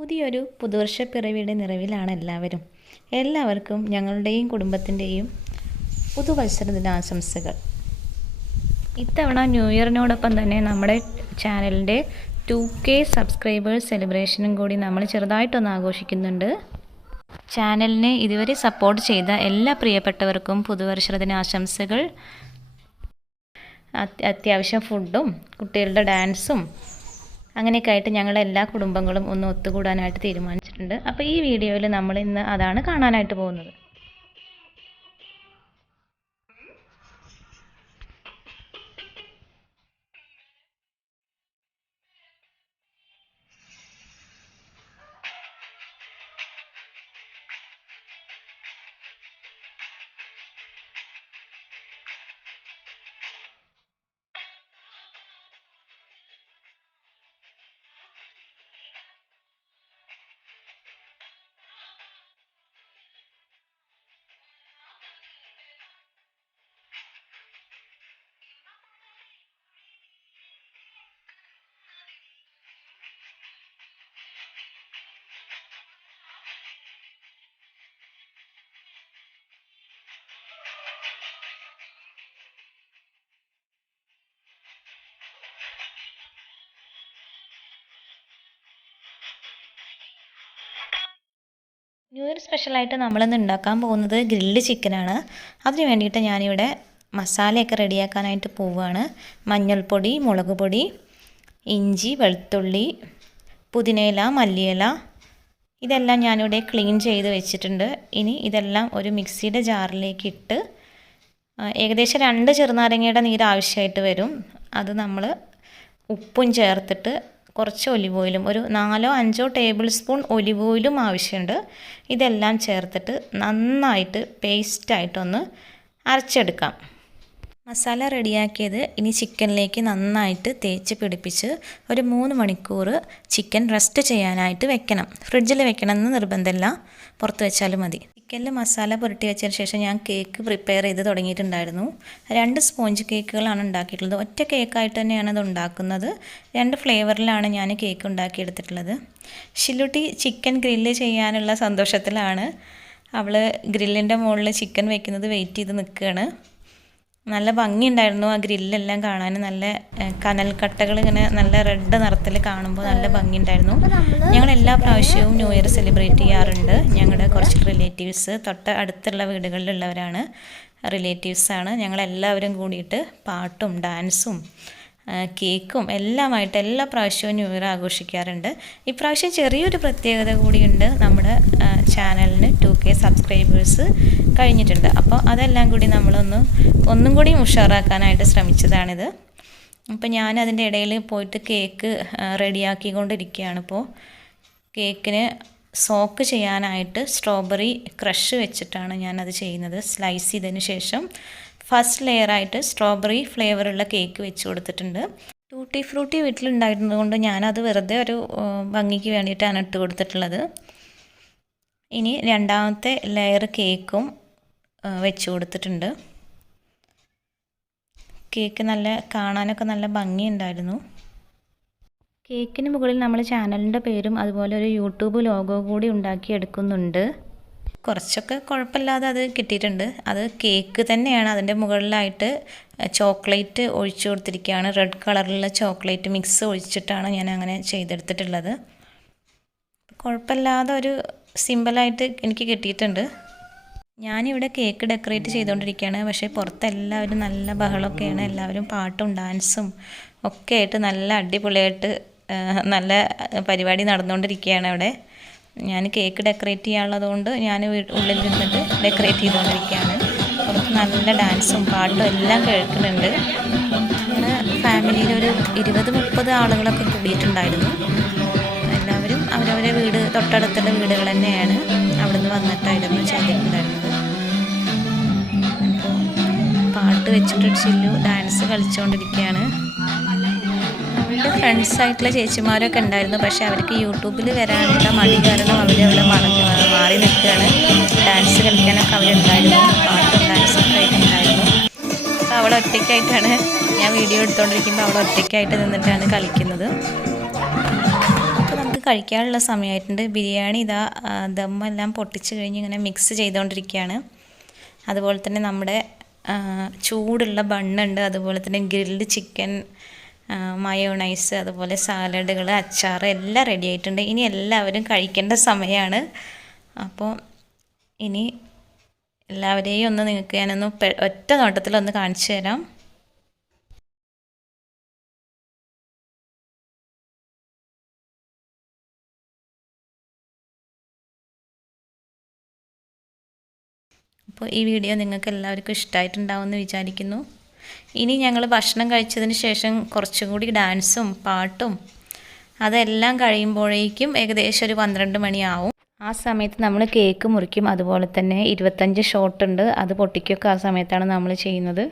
പുതിയൊരു പുതുവർഷ പിറവിയുടെ നിറവിലാണ് എല്ലാവർക്കും ഞങ്ങളുടെയും കുടുംബത്തിൻ്റെയും പുതുവത്സര ദിനാശംസകൾ. ഇത്തവണ ന്യൂ ഇയറിനോടൊപ്പം തന്നെ നമ്മുടെ ചാനലിൻ്റെ 2K സബ്സ്ക്രൈബേഴ്സ് സെലിബ്രേഷനും കൂടി നമ്മൾ ചെറുതായിട്ടൊന്ന് ആഘോഷിക്കുന്നുണ്ട്. ചാനലിനെ ഇതുവരെ സപ്പോർട്ട് ചെയ്ത എല്ലാ പ്രിയപ്പെട്ടവർക്കും പുതുവർഷ ദിനാശംസകൾ. അത്യാവശ്യം ഫുഡും കുട്ടികളുടെ ഡാൻസും അങ്ങനെയൊക്കെ ആയിട്ട് ഞങ്ങളുടെ എല്ലാ കുടുംബങ്ങളും ഒന്ന് ഒത്തുകൂടാനായിട്ട് തീരുമാനിച്ചിട്ടുണ്ട്. അപ്പോൾ ഈ വീഡിയോയിൽ നമ്മൾ ഇന്ന് അതാണ് കാണാനായിട്ട് പോകുന്നത്. ന്യൂ ഇയർ സ്പെഷ്യലായിട്ട് നമ്മളിന്ന് ഉണ്ടാക്കാൻ പോകുന്നത് ഗ്രിൽഡ് ചിക്കനാണ്. അതിന് വേണ്ടിയിട്ട് ഞാനിവിടെ മസാലയൊക്കെ റെഡിയാക്കാനായിട്ട് പോവുകയാണ്. മഞ്ഞൾപ്പൊടി, മുളക് പൊടി, ഇഞ്ചി, വെളുത്തുള്ളി, പുതിനയില, മല്ലിയില ഇതെല്ലാം ഞാനിവിടെ ക്ലീൻ ചെയ്ത് വെച്ചിട്ടുണ്ട്. ഇനി ഇതെല്ലാം ഒരു മിക്സിയുടെ ജാറിലേക്ക് ഇട്ട് ഏകദേശം 2 ചെറുനാരങ്ങയുടെ നീര് ആവശ്യമായിട്ട് വരും. അത് നമ്മൾ ഉപ്പും ചേർത്തിട്ട് കുറച്ച് ഒലിവ് ഓയിലും ഒരു 4-5 ടേബിൾ സ്പൂൺ ഒലിവ് ഓയിലും ആവശ്യമുണ്ട്. ഇതെല്ലാം ചേർത്തിട്ട് നന്നായിട്ട് പേസ്റ്റായിട്ടൊന്ന് അരച്ചെടുക്കാം. മസാല റെഡിയാക്കിയത് ഇനി ചിക്കനിലേക്ക് നന്നായിട്ട് തേച്ച് പിടിപ്പിച്ച് ഒരു 3 മണിക്കൂർ ചിക്കൻ റെസ്റ്റ് ചെയ്യാനായിട്ട് വെക്കണം. ഫ്രിഡ്ജിൽ വെക്കണമെന്ന് നിർബന്ധമില്ല, പുറത്ത് വെച്ചാലും മതി. ചിക്കനിൽ മസാല പുരട്ടി വെച്ചതിന് ശേഷം ഞാൻ കേക്ക് പ്രിപ്പയർ ചെയ്ത് തുടങ്ങിയിട്ടുണ്ടായിരുന്നു. 2 സ്പോഞ്ച് കേക്കുകളാണ് ഉണ്ടാക്കിയിട്ടുള്ളത്. ഒറ്റ കേക്കായിട്ട് തന്നെയാണ് അത് ഉണ്ടാക്കുന്നത്. 2 ഫ്ലേവറിലാണ് ഞാൻ കേക്ക് ഉണ്ടാക്കിയെടുത്തിട്ടുള്ളത്. ഷില്ലുട്ടി ചിക്കൻ ഗ്രില്ല് ചെയ്യാനുള്ള സന്തോഷത്തിലാണ്. അവൾ ഗ്രില്ലിൻ്റെ മുകളിൽ ചിക്കൻ വെക്കുന്നത് വെയിറ്റ് ചെയ്ത് നിൽക്കുകയാണ്. നല്ല ഭംഗിയുണ്ടായിരുന്നു ആ ഗ്രില്ലെല്ലാം കാണാൻ. നല്ല കനൽക്കട്ടകൾ ഇങ്ങനെ നല്ല റെഡ് നിറത്തിൽ കാണുമ്പോൾ നല്ല ഭംഗിയുണ്ടായിരുന്നു. ഞങ്ങൾ എല്ലാ പ്രാവശ്യവും ന്യൂ ഇയർ സെലിബ്രേറ്റ് ചെയ്യാറുണ്ട്. ഞങ്ങളുടെ കുറച്ച് റിലേറ്റീവ്സ് അടുത്തുള്ള വീടുകളിലുള്ളവരാണ്, റിലേറ്റീവ്സാണ്. ഞങ്ങളെല്ലാവരും കൂടിയിട്ട് പാട്ടും ഡാൻസും കേക്കും എല്ലാമായിട്ട് എല്ലാ പ്രാവശ്യവും ന്യൂ ഇയർ ആഘോഷിക്കാറുണ്ട്. ഇപ്രാവശ്യം ചെറിയൊരു പ്രത്യേകത കൂടിയുണ്ട്. നമ്മുടെ ചാനലിന് 2K സബ്സ്ക്രൈബേഴ്സ് കഴിഞ്ഞിട്ടുണ്ട്. അപ്പോൾ അതെല്ലാം കൂടി ഒന്നും കൂടി ഉഷാറാക്കാനായിട്ട് ശ്രമിച്ചതാണിത്. അപ്പോൾ ഞാൻ അതിൻ്റെ ഇടയിൽ പോയിട്ട് കേക്ക് റെഡിയാക്കിക്കൊണ്ടിരിക്കുകയാണ്. ഇപ്പോൾ കേക്കിന് സോക്ക് ചെയ്യാനായിട്ട് സ്ട്രോബെറി ക്രഷ് വെച്ചിട്ടാണ് ഞാനത് ചെയ്യുന്നത്. സ്ലൈസ് ചെയ്തതിന് ശേഷം ഫസ്റ്റ് ലെയറായിട്ട് സ്ട്രോബെറി ഫ്ലേവറുള്ള കേക്ക് വെച്ച് കൊടുത്തിട്ടുണ്ട്. ടൂട്ടി ഫ്രൂട്ടി വീട്ടിലുണ്ടായിരുന്നത് കൊണ്ട് ഞാനത് വെറുതെ ഒരു ഭംഗിക്ക് വേണ്ടിയിട്ടാണ് ഇട്ട് കൊടുത്തിട്ടുള്ളത്. ഇനി രണ്ടാമത്തെ ലെയർ കേക്കും വെച്ച് കൊടുത്തിട്ടുണ്ട്. കേക്ക് കാണാനൊക്കെ നല്ല ഭംഗിയുണ്ടായിരുന്നു. കേക്കിന് മുകളിൽ നമ്മൾ ചാനലിൻ്റെ പേരും അതുപോലെ ഒരു യൂട്യൂബ് ലോഗോ കൂടി ഉണ്ടാക്കിയെടുക്കുന്നുണ്ട്. കുറച്ചൊക്കെ കുഴപ്പമില്ലാതെ അത് കിട്ടിയിട്ടുണ്ട്. അത് കേക്ക് തന്നെയാണ്. അതിൻ്റെ മുകളിലായിട്ട് ചോക്ലേറ്റ് ഒഴിച്ചു കൊടുത്തിരിക്കുകയാണ്. റെഡ് കളറിലുള്ള ചോക്ലേറ്റ് മിക്സ് ഒഴിച്ചിട്ടാണ് ഞാൻ അങ്ങനെ ചെയ്തെടുത്തിട്ടുള്ളത്. കുഴപ്പമില്ലാതെ ഒരു സിമ്പിളായിട്ട് എനിക്ക് കിട്ടിയിട്ടുണ്ട്. ഞാനിവിടെ കേക്ക് ഡെക്കറേറ്റ് ചെയ്തുകൊണ്ടിരിക്കുകയാണ്. പക്ഷേ പുറത്തെല്ലാവരും നല്ല ബഹളമൊക്കെയാണ്. എല്ലാവരും പാട്ടും ഡാൻസും ഒക്കെ ആയിട്ട് നല്ല അടിപൊളിയായിട്ട് നല്ല പരിപാടി നടന്നുകൊണ്ടിരിക്കുകയാണ് അവിടെ. ഞാൻ കേക്ക് ഡെക്കറേറ്റ് ചെയ്യാനുള്ളതുകൊണ്ട് ഞാൻ ഉള്ളിൽ നിന്നിട്ട് ഡെക്കറേറ്റ് ചെയ്തുകൊണ്ടിരിക്കുകയാണ്. പുറത്ത് നല്ല ഡാൻസും പാട്ടും എല്ലാം കേൾക്കുന്നുണ്ട്. ഞങ്ങളുടെ ഫാമിലിയിൽ ഒരു 20-30 ആളുകളൊക്കെ കൂടിയിട്ടുണ്ടായിരുന്നു. എല്ലാവരും അവരവരെ തൊട്ടടുത്തുള്ള വീടുകൾ തന്നെയാണ്. അവിടുന്ന് വന്നിട്ടായിരുന്നു ചെയ്തിട്ടുണ്ടായിരുന്നത്. അപ്പോൾ പാട്ട് വെച്ചിട്ട് ചില്ലു ഡാൻസ് കളിച്ചുകൊണ്ടിരിക്കുകയാണ്. അവരുടെ ഫ്രണ്ട്സായിട്ടുള്ള ചേച്ചിമാരൊക്കെ ഉണ്ടായിരുന്നു. പക്ഷേ അവർക്ക് യൂട്യൂബിൽ വരാനുള്ള മടി കാരണം അവരവിടെ മാറി നിൽക്കുകയാണ്. ഡാൻസ് കളിക്കാനൊക്കെ അവരുണ്ടായിരുന്നു. പാട്ടും ഡാൻസൊക്കെ ആയിട്ടുണ്ടായിരുന്നു. അപ്പോൾ അവൾ ഒറ്റയ്ക്കായിട്ടാണ്, ഞാൻ വീഡിയോ എടുത്തുകൊണ്ടിരിക്കുമ്പോൾ അവൾ ഒറ്റയ്ക്കായിട്ട് നിന്നിട്ടാണ് കളിക്കുന്നത്. കഴിക്കാനുള്ള സമയമായിട്ടുണ്ട്. ബിരിയാണി ഇതാ ദമ്മെല്ലാം പൊട്ടിച്ച് കഴിഞ്ഞ് ഇങ്ങനെ മിക്സ് ചെയ്തുകൊണ്ടിരിക്കുകയാണ്. അതുപോലെ തന്നെ നമ്മുടെ ചൂടുള്ള ബണ്ണുണ്ട്, അതുപോലെ തന്നെ ഗ്രിൽഡ് ചിക്കൻ, മയോണൈസ്, അതുപോലെ സാലഡുകൾ, അച്ചാർ എല്ലാം റെഡി ആയിട്ടുണ്ട്. ഇനി എല്ലാവരും കഴിക്കേണ്ട സമയമാണ്. അപ്പോൾ ഇനി എല്ലാവരെയും ഒന്ന് നിങ്ങൾക്ക് ഞാനൊന്ന് ഒറ്റ നോട്ടത്തിലൊന്ന് കാണിച്ചു തരാം. അപ്പോൾ ഈ വീഡിയോ നിങ്ങൾക്ക് എല്ലാവർക്കും ഇഷ്ടമായിട്ടുണ്ടാവുമെന്ന് വിചാരിക്കുന്നു. ഇനി ഞങ്ങൾ ഭക്ഷണം കഴിച്ചതിന് ശേഷം കുറച്ചും കൂടി ഡാൻസും പാട്ടും അതെല്ലാം കഴിയുമ്പോഴേക്കും ഏകദേശം ഒരു 12 മണിയാവും. ആ സമയത്ത് നമ്മൾ കേക്ക് മുറിക്കും. അതുപോലെ തന്നെ 25 ഷോട്ട് ഉണ്ട്, അത് പൊട്ടിക്കൊക്കെ ആ സമയത്താണ് നമ്മൾ ചെയ്യുന്നത്.